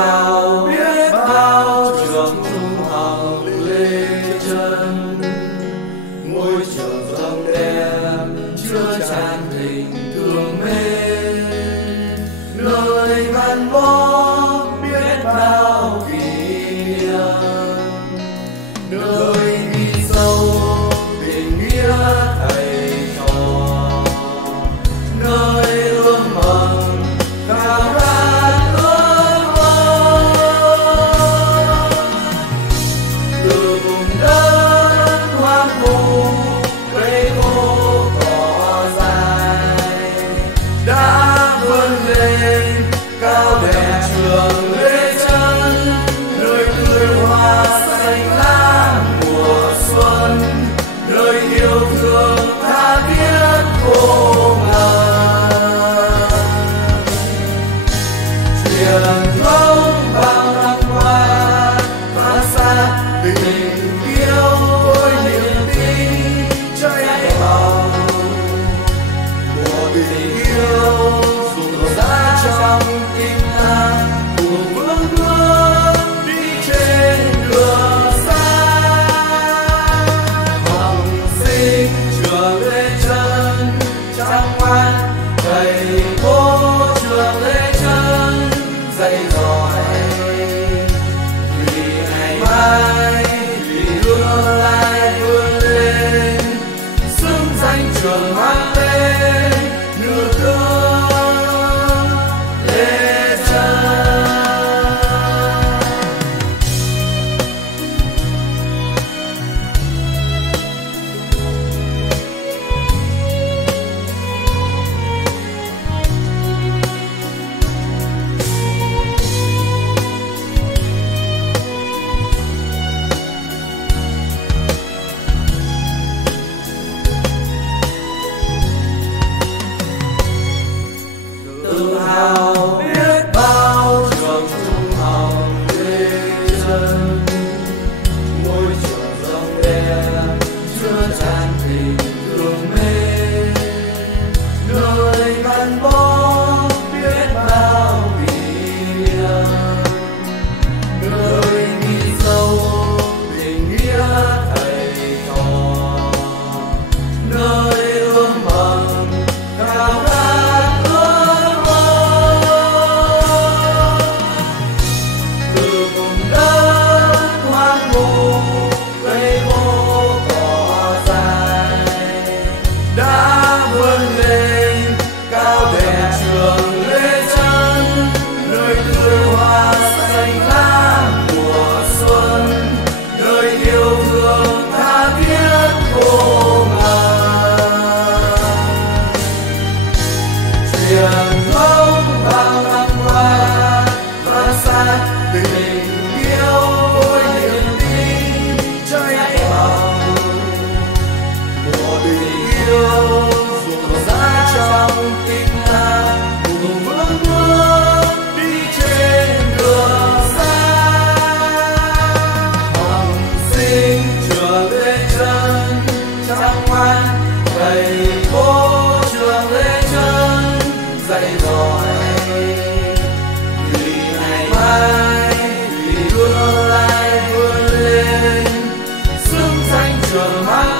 hào biết bao trường trung học Lê Chân, ngôi trường rộng đẹp chứa chan tình thương mến, nơi gắn bó biết bao kỷ niệm, nơi ghi sâu tình nghĩa thầy trò, nơi ươm mầm khao khát ước mơ. Từ vùng đất hoang vu cây khô cỏ dài đã vươn lên cao đẹp trường Lê Chân, nơi tươi hoa xanh lá mùa xuân, nơi yêu thương tha thiết vô ngần. Truyền thống bao năm qua phát xa tình yêu với niềm tin cháy bỏng, mùa tình yêu rụng rã trong tim ta, cùng vững bước đi trên đường xa. Học sinh trường Lê Chân chăm ngoan, thầy cô trường Lê Chân dạy giỏi, vì ngày mai vì tương lai vươn lên, xứng danh trường mang tên nửa tương Lê Chân. Tự hào biết bao trường trung học Lê Chân, ngôi trường rộng đẹp chứa chan tình thương mến, nơi gắn bó biết bao kỷ niệm, nơi ghi sâu tình nghĩa thầy trò, nơi ươm mầm khao khát ước mơ. Từ vùng đất hoang vu cây khô cỏ dài đã vươn lên cao đẹp trường Lê Chân, nơi tươi hoa xanh lá mùa xuân, nơi yêu thương tha thiết vô ngần. Truyền thống bao năm qua phát xa tình yêu với niềm tin cháy bỏng, mùa tình yêu rụng rã trong tim ta, cùng vững bước đi trên đường xa. Học sinh trường Lê Chân chăm ngoan, thầy cô trường Lê Chân dạy giỏi, vì ngày mai vì tương lai vươn lên, xứng danh trường mang